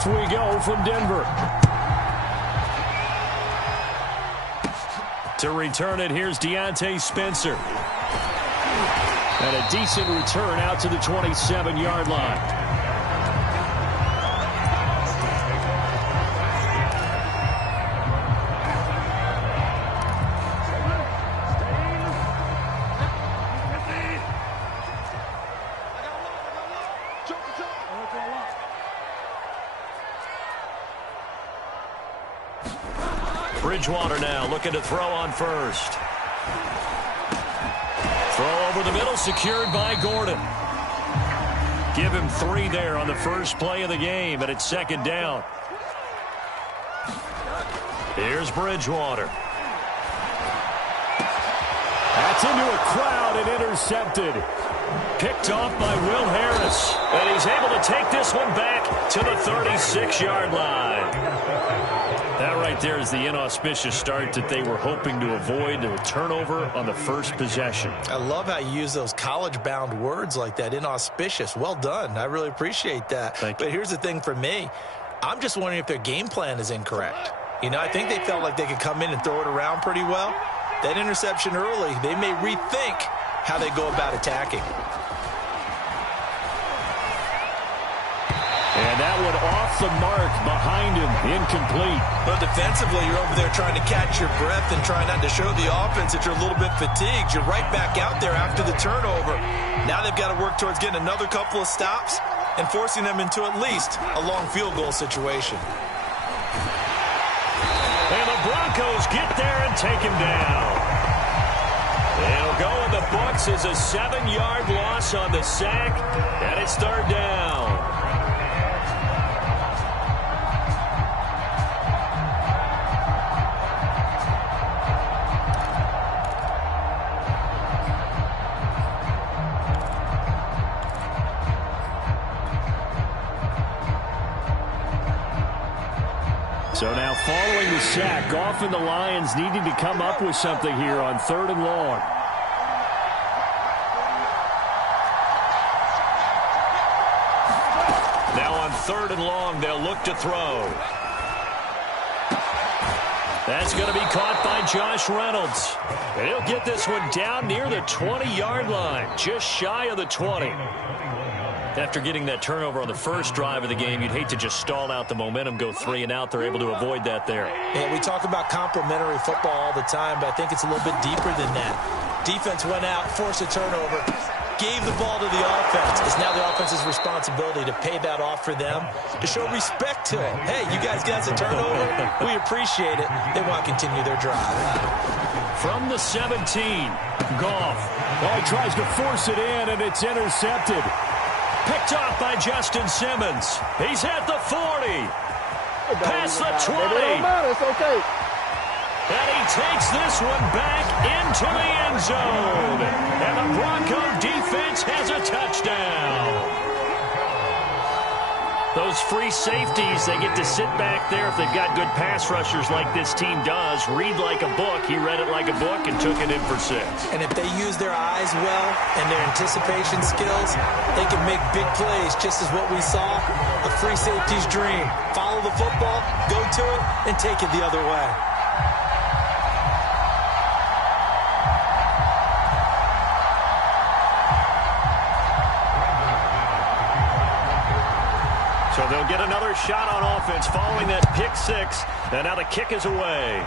Off we go from Denver. To return it, here's Deontay Spencer. And a decent return out to the 27-yard line. Bridgewater now looking to throw on first. Throw over the middle, secured by Gordon. Give him 3 there on the first play of the game, and it's second down. Here's Bridgewater. That's into a crowd and intercepted. Picked off by Will Harris. And he's able to take this one back to the 36-yard line. That right there is the inauspicious start that they were hoping to avoid, a turnover on the first possession. I love how you use those college-bound words like that, inauspicious. Well done. I really appreciate that. Thank you. But here's the thing for me. I'm just wondering if their game plan is incorrect. You know, I think they felt like they could come in and throw it around pretty well. That interception early, they may rethink how they go about attacking. And that one off the mark behind him, incomplete. But defensively, you're over there trying to catch your breath and trying not to show the offense that you're a little bit fatigued. You're right back out there after the turnover. Now they've got to work towards getting another couple of stops and forcing them into at least a long field goal situation. And the Broncos get there and take him down. They'll go in the books as a 7-yard loss on the sack, and it's third down. So now following the sack, Goff and the Lions needing to come up with something here on 3rd and long. Now on 3rd and long, they'll look to throw. That's going to be caught by Josh Reynolds. And he'll get this one down near the 20-yard line, just shy of the 20. After getting that turnover on the first drive of the game, you'd hate to just stall out the momentum, go 3 and out. They're able to avoid that there. Yeah, we talk about complementary football all the time, but I think it's a little bit deeper than that. Defense went out, forced a turnover, gave the ball to the offense. It's now the offense's responsibility to pay that off for them, to show respect to them. Hey, you guys got a turnover? We appreciate it. They want to continue their drive. From the 17, Goff. Well, he tries to force it in, and it's intercepted. Picked off by Justin Simmons. He's at the 40. Past the 20. It's okay. And he takes this one back into the end zone. And the Bronco defense has a touchdown. Those free safeties, they get to sit back there if they've got good pass rushers like this team does. Read like a book. He read it like a book and took it in for 6. And if they use their eyes well and their anticipation skills, they can make big plays, just as what we saw. A free safety's dream. Follow the football, go to it, and take it the other way. So they'll get another shot on offense following that pick 6. And now the kick is away.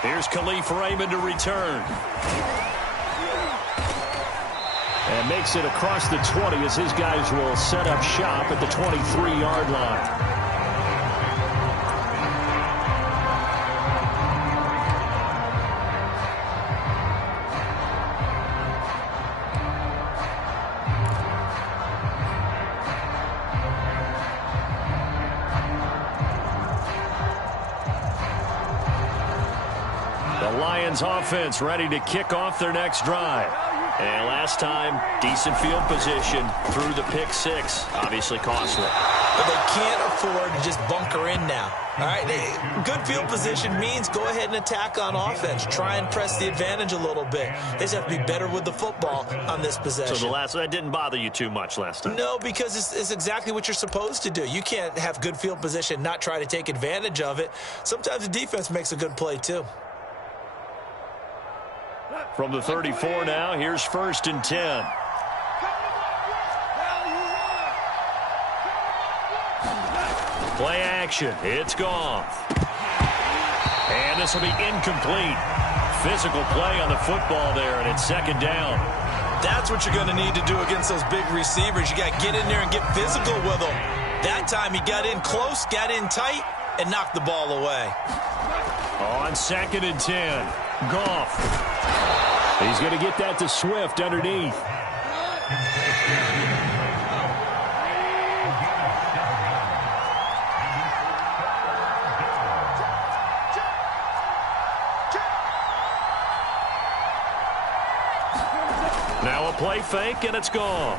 Here's Khalif Raymond to return. And makes it across the 20 as his guys will set up shop at the 23-yard line. Lions offense ready to kick off their next drive. And last time, decent field position through the pick 6. Obviously costly. but they can't afford to just bunker in now. All right, good field position means go ahead and attack on offense. Try and press the advantage a little bit. They just have to be better with the football on this possession. So that didn't bother you too much last time? No, because it's exactly what you're supposed to do. You can't have good field position, not try to take advantage of it. Sometimes the defense makes a good play too. From the 34 now, here's 1st and 10. Play action. It's gone. And this will be incomplete. Physical play on the football there, and it's 2nd down. That's what you're going to need to do against those big receivers. You got to get in there and get physical with them. That time he got in close, got in tight, and knocked the ball away. On 2nd and 10, Goff. He's going to get that to Swift underneath. Now a play fake, and it's gone.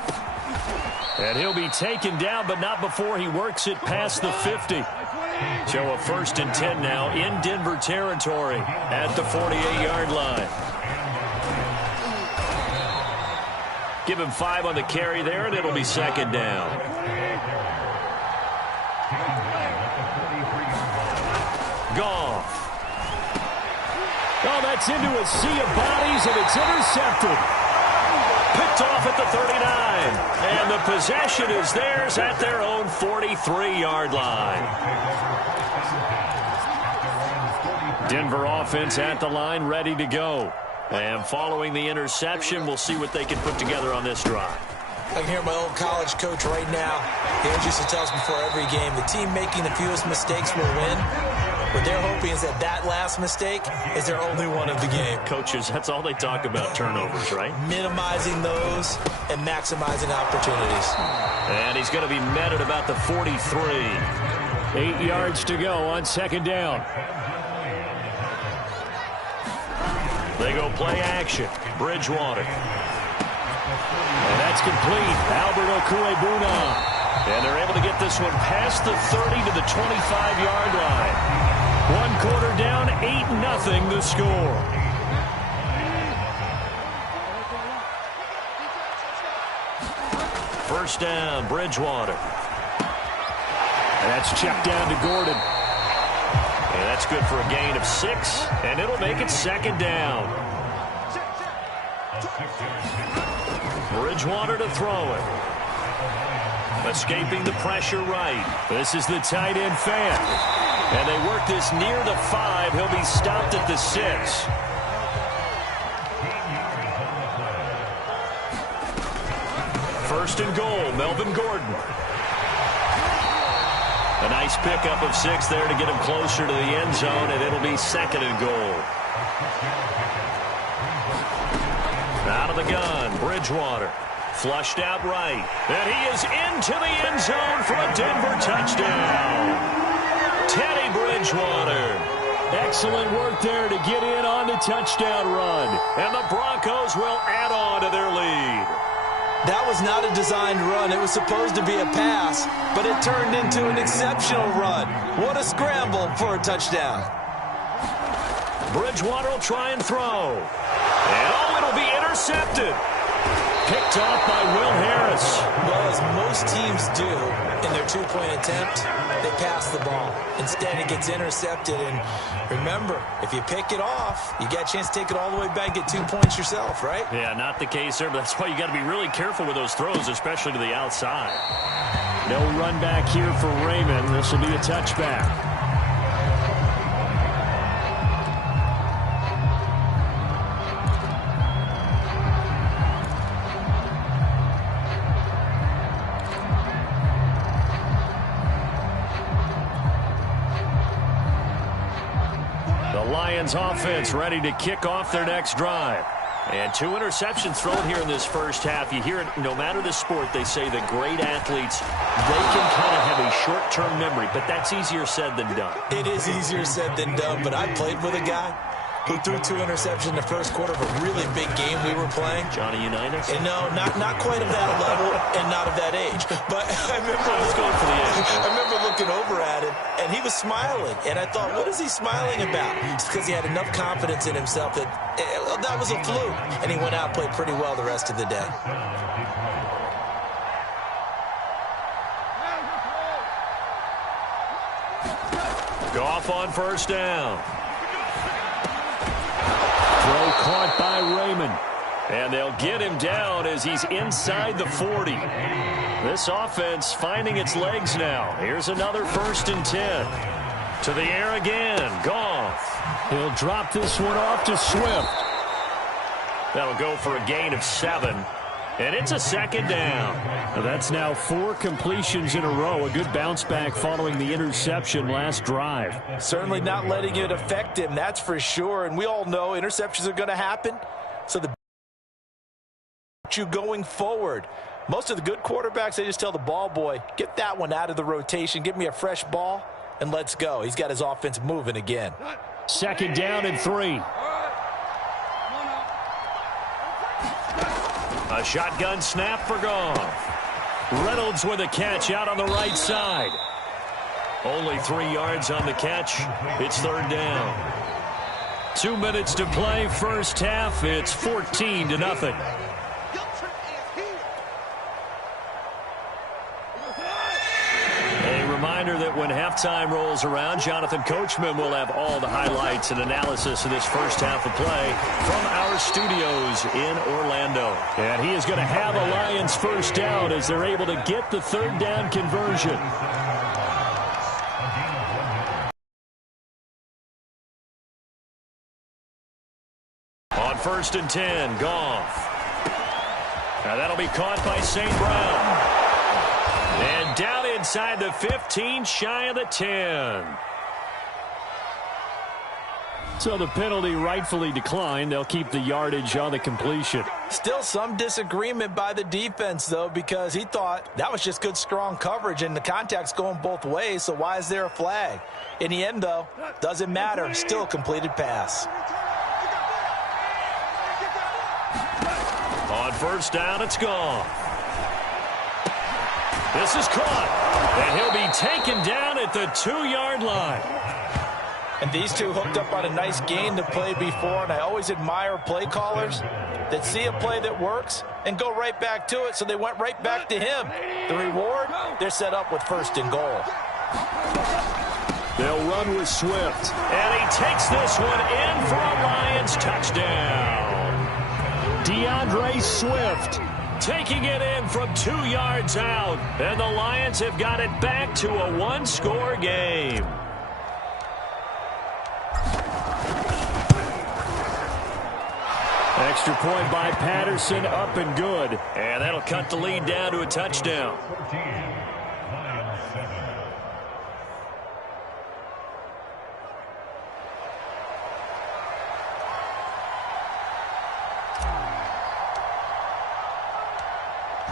And he'll be taken down, but not before he works it past the 50. So a 1st and 10 now in Denver territory at the 48-yard line. Give him 5 on the carry there, and it'll be 2nd down. Goff. Oh, that's into a sea of bodies, and it's intercepted. Picked off at the 39. And the possession is theirs at their own 43-yard line. Denver offense at the line, ready to go. And following the interception, we'll see what they can put together on this drive. I can hear my old college coach right now. He always used to tell us before every game, the team making the fewest mistakes will win. What they're hoping is that that last mistake is their only one of the game. Coaches, that's all they talk about, turnovers, right? Minimizing those and maximizing opportunities. And he's going to be met at about the 43. 8 yards to go on 2nd down. They go play action. Bridgewater. And that's complete. Albert Okuebuna. And they're able to get this one past the 30 to the 25-yard line. 1 quarter down, 8-0 the score. First down, Bridgewater. And that's checked down to Gordon. And that's good for a gain of 6, and it'll make it 2nd down. Bridgewater to throw it. Escaping the pressure right. This is the tight end fan. And they work this near the 5. He'll be stopped at the 6. First and goal, Melvin Gordon. A nice pickup of 6 there to get him closer to the end zone, and it'll be 2nd and goal. Out of the gun, Bridgewater. Flushed out right. And he is into the end zone for a Denver touchdown. Teddy Bridgewater. Excellent work there to get in on the touchdown run. And the Broncos will add on to their lead. That was not a designed run. It was supposed to be a pass, but it turned into an exceptional run. What a scramble for a touchdown. Bridgewater will try and throw. And it'll be intercepted. Picked off by Will Harris. Well, as most teams do in their 2-point attempt, they pass the ball. Instead, it gets intercepted. And remember, if you pick it off, you got a chance to take it all the way back and get 2 points yourself, right? Yeah, not the case there, but that's why you got to be really careful with those throws, especially to the outside. No run back here for Raymond. This will be a touchback. Lions offense ready to kick off their next drive. And 2 interceptions thrown here in this first half. You hear it, no matter the sport, they say the great athletes, they can kind of have a short-term memory, but that's easier said than done. It is easier said than done, but I played with a guy. who threw 2 interceptions in the first quarter of a really big game we were playing. Johnny Unitas? And no, not quite of that level and not of that age. But I remember looking over at him, and he was smiling. And I thought, what is he smiling about? It's because he had enough confidence in himself that that was a fluke. And he went out and played pretty well the rest of the day. Goff on first down. Throw caught by Raymond. And they'll get him down as he's inside the 40. This offense finding its legs now. Here's another 1st and 10. To the air again. Goff. He'll drop this one off to Swift. That'll go for a gain of 7. And it's a 2nd down. That's now 4 completions in a row. A good bounce back following the interception last drive. Certainly not letting it affect him, that's for sure. And we all know interceptions are going to happen. So the you going forward. Most of the good quarterbacks, they just tell the ball boy, get that one out of the rotation, give me a fresh ball, and let's go. He's got his offense moving again. 2nd down and 3. A shotgun snap for Goff. Reynolds with a catch out on the right side. Only 3 yards on the catch. It's 3rd down. 2 minutes to play, first half. It's 14-0. Reminder that when halftime rolls around, Jonathan Coachman will have all the highlights and analysis of this first half of play from our studios in Orlando. And he is going to have a Lions first down as they're able to get the 3rd down conversion. On 1st and 10, Goff. Now that'll be caught by St. Brown. And down inside the 15, shy of the 10. So the penalty rightfully declined. They'll keep the yardage on the completion. Still some disagreement by the defense, though, because he thought that was just good, strong coverage, and the contact's going both ways, so why is there a flag? In the end, though, doesn't matter. Still a completed pass. On first down, it's Goff. This is caught, and he'll be taken down at the 2-yard line. And these two hooked up on a nice game to play before, and I always admire play callers that see a play that works and go right back to it, so they went right back to him. The reward, they're set up with 1st and goal. They'll run with Swift, and he takes this one in for a Lions touchdown. DeAndre Swift taking it in from 2 yards out, and the Lions have got it back to a 1-score game. Extra point by Patterson, up and good. And that'll cut the lead down to a touchdown.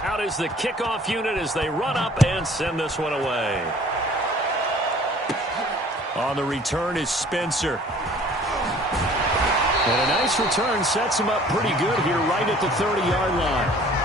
Out is the kickoff unit as they run up and send this one away. On the return is Spencer. And a nice return sets him up pretty good here right at the 30-yard line.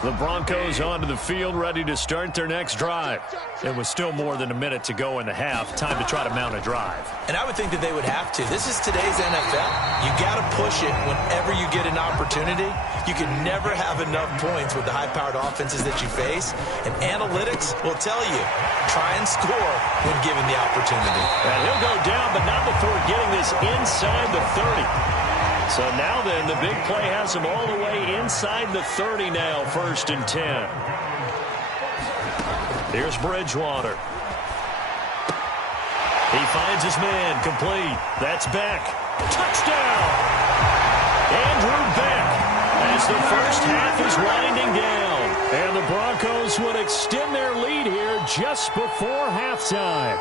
The Broncos onto the field, ready to start their next drive. It was still more than a minute to go in the half. Time to try to mount a drive. And I would think that they would have to. This is today's NFL. You got to push it whenever you get an opportunity. You can never have enough points with the high-powered offenses that you face. And analytics will tell you, try and score when given the opportunity. And he'll go down, but not before getting this inside the 30. So now then, the big play has him all the way inside the 30 now, 1st and 10. Here's Bridgewater. He finds his man, complete. That's Beck. Touchdown! Andrew Beck as the first half is winding down. And the Broncos would extend their lead here just before halftime.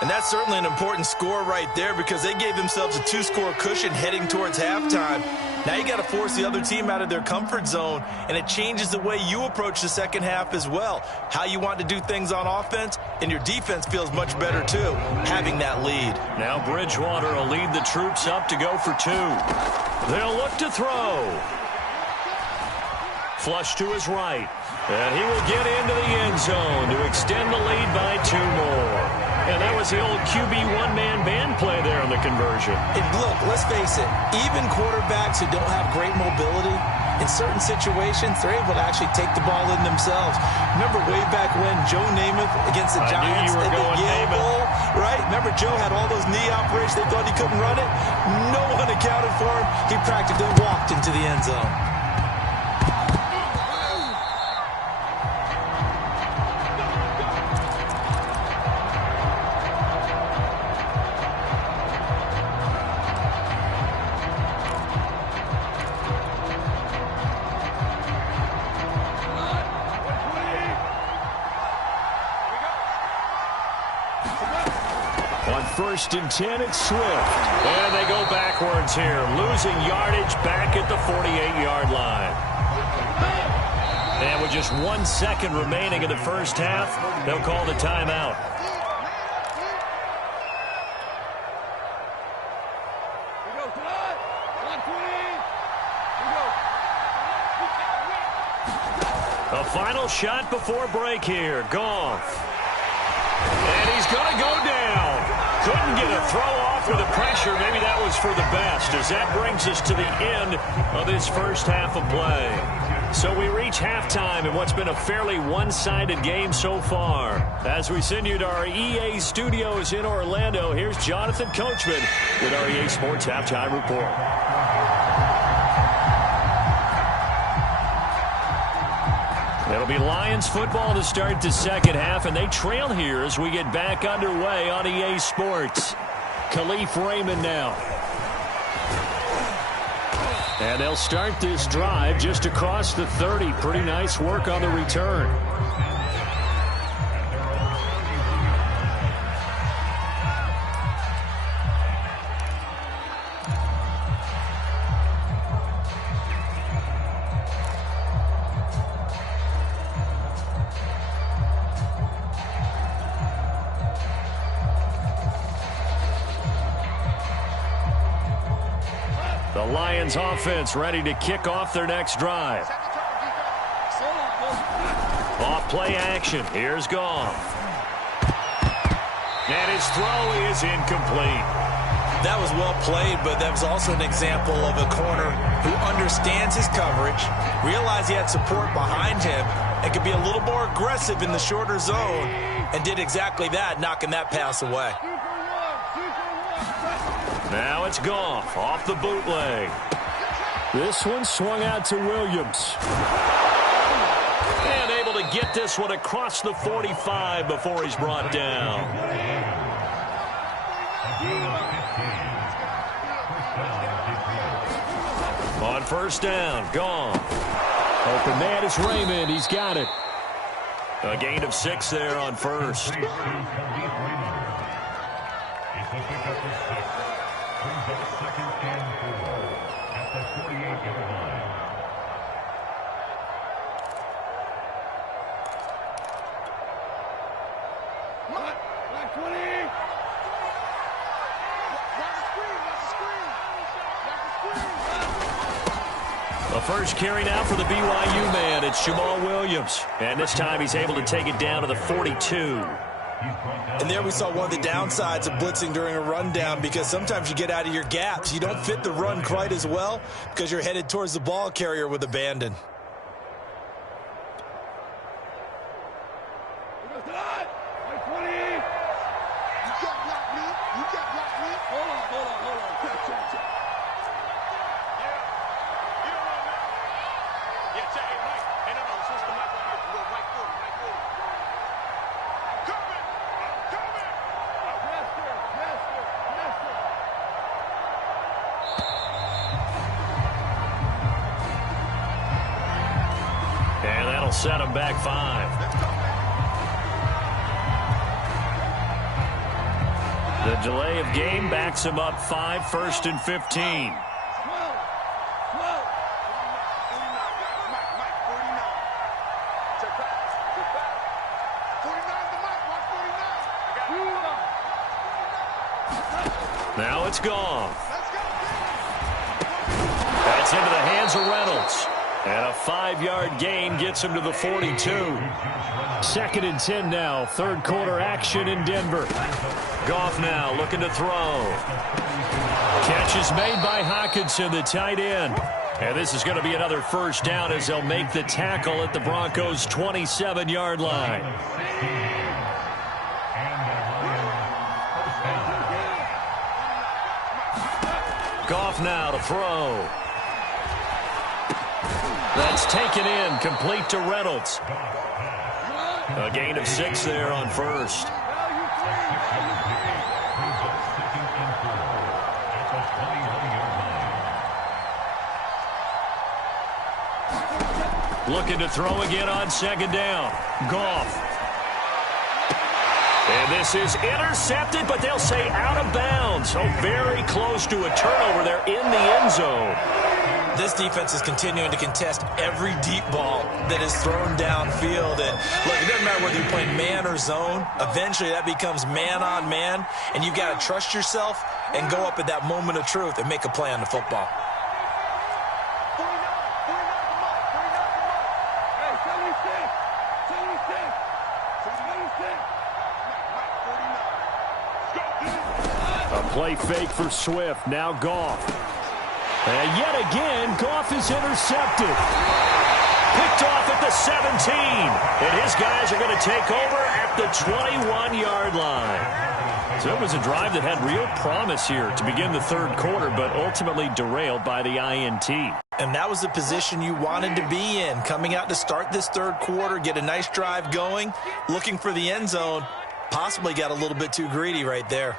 And that's certainly an important score right there because they gave themselves a 2-score cushion heading towards halftime. Now you got to force the other team out of their comfort zone, and it changes the way you approach the second half as well. How you want to do things on offense, and your defense feels much better too, having that lead. Now Bridgewater will lead the troops up to go for 2. They'll look to throw. Flush to his right. And he will get into the end zone to extend the lead by 2 more. And that was the old QB one-man band play there on the conversion. And look, let's face it, even quarterbacks who don't have great mobility, in certain situations, they're able to actually take the ball in themselves. Remember way back when Joe Namath against the Giants at the Yale Bowl, right? Remember Joe had all those knee operations. They thought he couldn't run it. No one accounted for him. He practically walked into the end zone. First and 10, it's Swift. And they go backwards here, losing yardage back at the 48-yard line. And with just 1 second remaining in the first half, they'll call the timeout. A final shot before break here. Goff. And he's going to go down. Couldn't get a throw off with the pressure. Maybe that was for the best, as that brings us to the end of this first half of play. So we reach halftime in what's been a fairly one-sided game so far. As we send you to our EA studios in Orlando, here's Jonathan Coachman with our EA Sports Halftime Report. It'll be Lions football to start the second half, and they trail here as we get back underway on EA Sports. Khalif Raymond now. And they'll start this drive just across the 30. Pretty nice work on the return. The Lions offense ready to kick off their next drive. Off play action. Here's Goff. And his throw is incomplete. That was well played, but that was also an example of a corner who understands his coverage, realized he had support behind him, and could be a little more aggressive in the shorter zone, and did exactly that, knocking that pass away. Now it's Goff off the bootleg. This one swung out to Williams. And able to get this one across the 45 before he's brought down. On first down, Goff. Open man is Raymond. He's got it. A gain of 6 there on first. The first carry now for the BYU man. It's Jamal Williams. And this time he's able to take it down to the 42. And there we saw one of the downsides of blitzing during a rundown, because sometimes you get out of your gaps. You don't fit the run quite as well because you're headed towards the ball carrier with abandon. And that'll set him back 5. The delay of game backs him up 5, 1st and 15. Now it's gone. That's into the hands of Reynolds. And a 5-yard gain gets him to the 42. 2nd and 10 now. 3rd quarter action in Denver. Goff now looking to throw. Catch is made by Hockenson, the tight end. And this is going to be another 1st down as they'll make the tackle at the Broncos' 27-yard line. Goff now to throw. That's taken in, complete to Reynolds. A gain of 6 there on 1st. Looking to throw again on 2nd down. Goff. And this is intercepted, but they'll say out of bounds. Oh, very close to a turnover there in the end zone. This defense is continuing to contest every deep ball that is thrown downfield. And look, it doesn't matter whether you're playing man or zone. Eventually that becomes man on man, and you've got to trust yourself and go up at that moment of truth and make a play on the football. A play fake for Swift. Now Goff. And yet again, Goff is intercepted. Picked off at the 17. And his guys are going to take over at the 21-yard line. So it was a drive that had real promise here to begin the 3rd quarter, but ultimately derailed by the INT. And that was the position you wanted to be in. Coming out to start this 3rd quarter, get a nice drive going, looking for the end zone. Possibly got a little bit too greedy right there.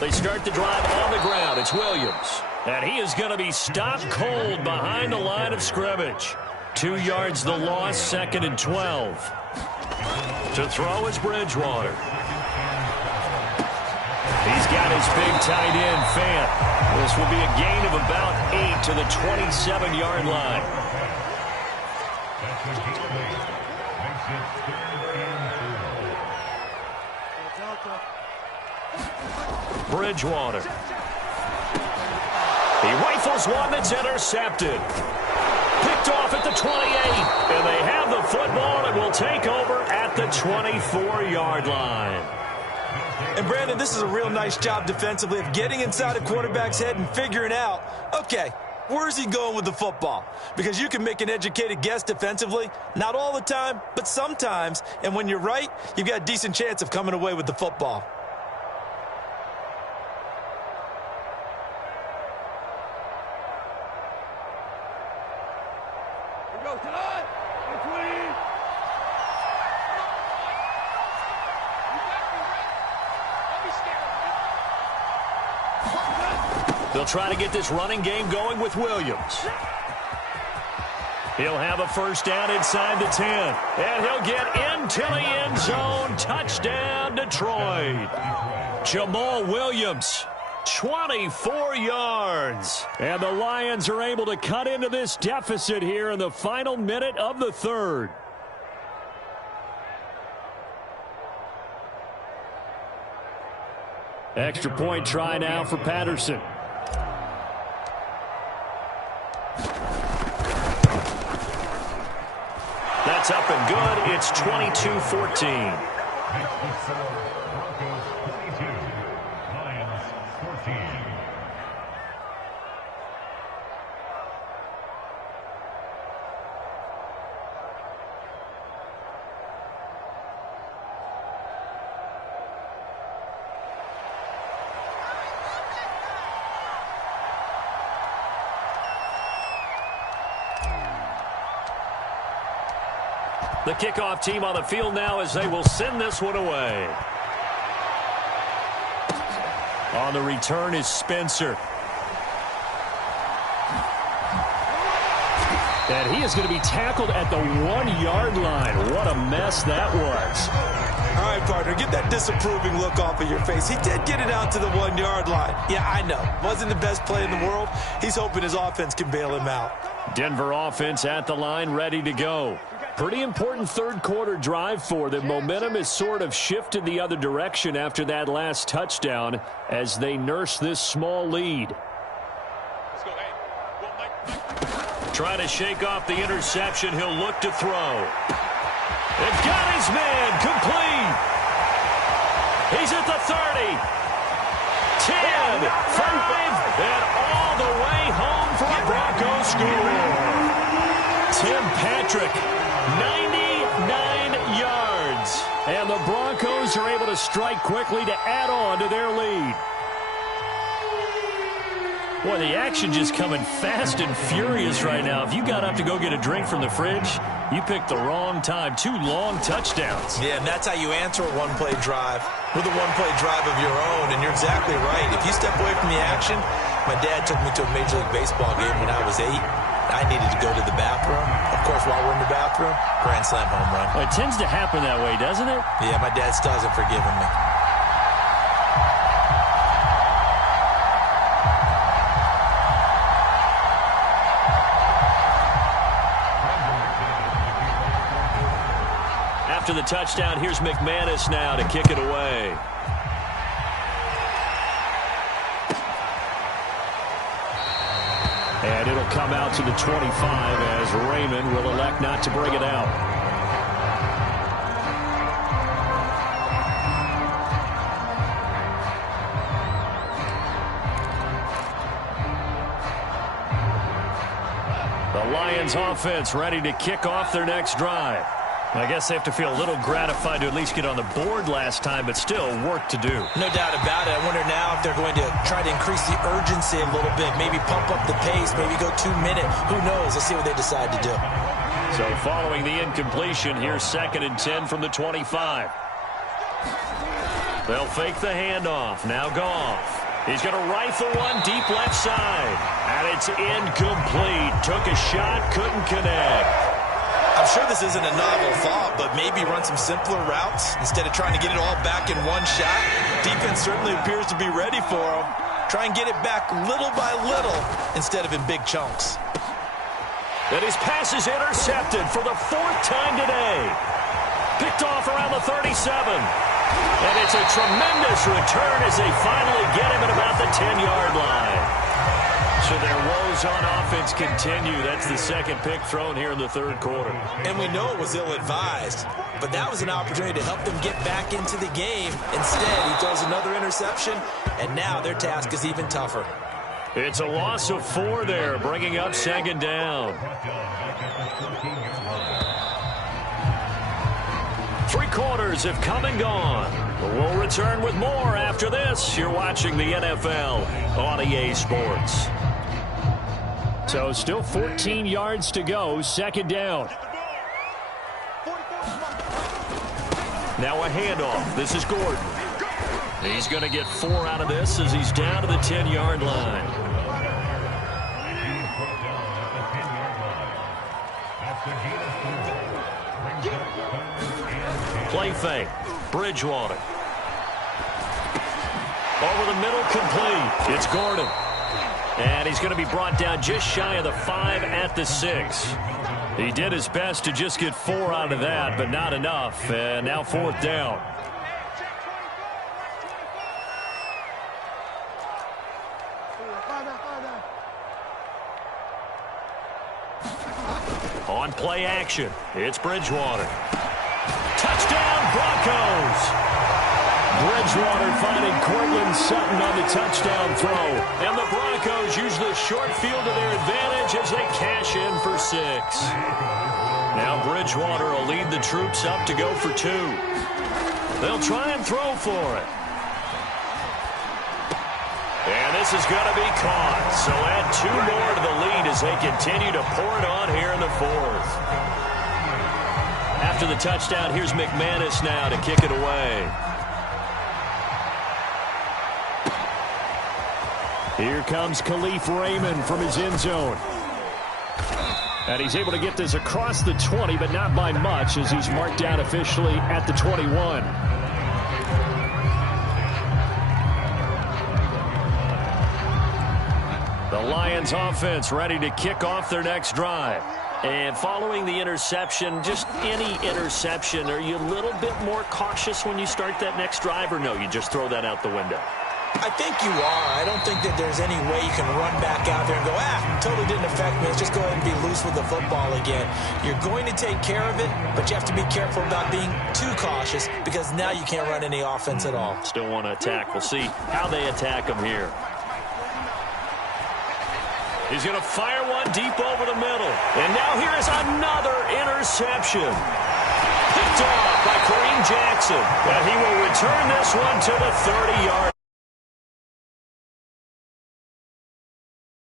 They start the drive on the ground. It's Williams. And he is going to be stopped cold behind the line of scrimmage. 2 yards the loss, 2nd and 12. To throw is Bridgewater. He's got his big tight end, Fant. This will be a gain of about 8 to the 27-yard line. Bridgewater. He rifles one that's intercepted. Picked off at the 28. And they have the football and will take over at the 24-yard line. And, Brandon, this is a real nice job defensively of getting inside a quarterback's head and figuring out, okay, where's he going with the football? Because you can make an educated guess defensively, not all the time, but sometimes. And when you're right, you've got a decent chance of coming away with the football. They'll try to get this running game going with Williams. He'll have a 1st down inside the 10. And he'll get into the end zone. Touchdown, Detroit. Jamal Williams, 24 yards. And the Lions are able to cut into this deficit here in the final minute of the 3rd. Extra point try now for Patterson. That's up and good. It's 22-14. The kickoff team on the field now as they will send this one away. On the return is Spencer. And he is going to be tackled at the 1-yard line. What a mess that was. All right, partner, get that disapproving look off of your face. He did get it out to the 1-yard line. Yeah, I know. Wasn't the best play in the world. He's hoping his offense can bail him out. Denver offense at the line, ready to go. Pretty important third-quarter drive for them. Momentum has sort of shifted the other direction after that last touchdown as they nurse this small lead. Trying to shake off the interception. He'll look to throw. They've got his man complete. He's at the 30. 10, 5, and all the way home for a Broncos score. Tim Patrick, 99 yards. And the Broncos are able to strike quickly to add on to their lead. Boy, the action just coming fast and furious right now. If you got up to go get a drink from the fridge, you picked the wrong time. 2 long touchdowns. Yeah, and that's how you answer a one-play drive with a one-play drive of your own. And you're exactly right. If you step away from the action, my dad took me to a Major League Baseball game when I was 8. I needed to go to the bathroom. Of course, while we're in the bathroom, grand slam home run. Well, it tends to happen that way, doesn't it? Yeah, my dad still hasn't forgiven me. After the touchdown, here's McManus now to kick it away. And it'll come out to the 25 as Raymond will elect not to bring it out. The Lions offense ready to kick off their next drive. I guess they have to feel a little gratified to at least get on the board last time, but still work to do. No doubt about it. I wonder now if they're going to try to increase the urgency a little bit, maybe pump up the pace, maybe go 2-minute. Who knows? Let's see what they decide to do. So following the incompletion, here's 2nd and 10 from the 25. They'll fake the handoff. Now Goff. He's going to rifle one deep left side. And it's incomplete. Took a shot, couldn't connect. I'm sure this isn't a novel thought, but maybe run some simpler routes instead of trying to get it all back in one shot. Defense certainly appears to be ready for him. Try and get it back little by little instead of in big chunks. And his pass is intercepted for the 4th time today. Picked off around the 37. And it's a tremendous return as they finally get him at about the 10-yard line. So their woes on offense continue. That's the 2nd pick thrown here in the 3rd quarter. And we know it was ill-advised, but that was an opportunity to help them get back into the game. Instead, he throws another interception, and now their task is even tougher. It's a loss of 4 there, bringing up 2nd down. 3 quarters have come and gone. We'll return with more after this. You're watching the NFL on EA Sports. So still 14 yards to go, 2nd down. Now a handoff. This is Gordon. He's going to get 4 out of this as he's down to the 10-yard line. Play fake. Bridgewater. Over the middle, complete. It's Gordon. And he's going to be brought down just shy of the 5 at the 6. He did his best to just get 4 out of that, but not enough. And now 4th down. On play action, it's Bridgewater. Touchdown, Broncos! Bridgewater finding Cortland Sutton on the touchdown throw. And the Broncos use the short field to their advantage as they cash in for 6. Now Bridgewater will lead the troops up to go for 2. They'll try and throw for it. And this is going to be caught. So add 2 more to the lead as they continue to pour it on here in the 4th. After the touchdown, here's McManus now to kick it away. Here comes Khalif Raymond from his end zone. And he's able to get this across the 20, but not by much as he's marked down officially at the 21. The Lions offense ready to kick off their next drive. And following the interception, just any interception, are you a little bit more cautious when you start that next drive, or no, you just throw that out the window? I think you are. I don't think that there's any way you can run back out there and go, totally didn't affect me. Let's just go ahead and be loose with the football again. You're going to take care of it, but you have to be careful about being too cautious because now you can't run any offense at all. Still want to attack. We'll see how they attack him here. He's going to fire one deep over the middle. And now here is another interception. Picked off by Kareem Jackson. But he will return this one to the 30-yard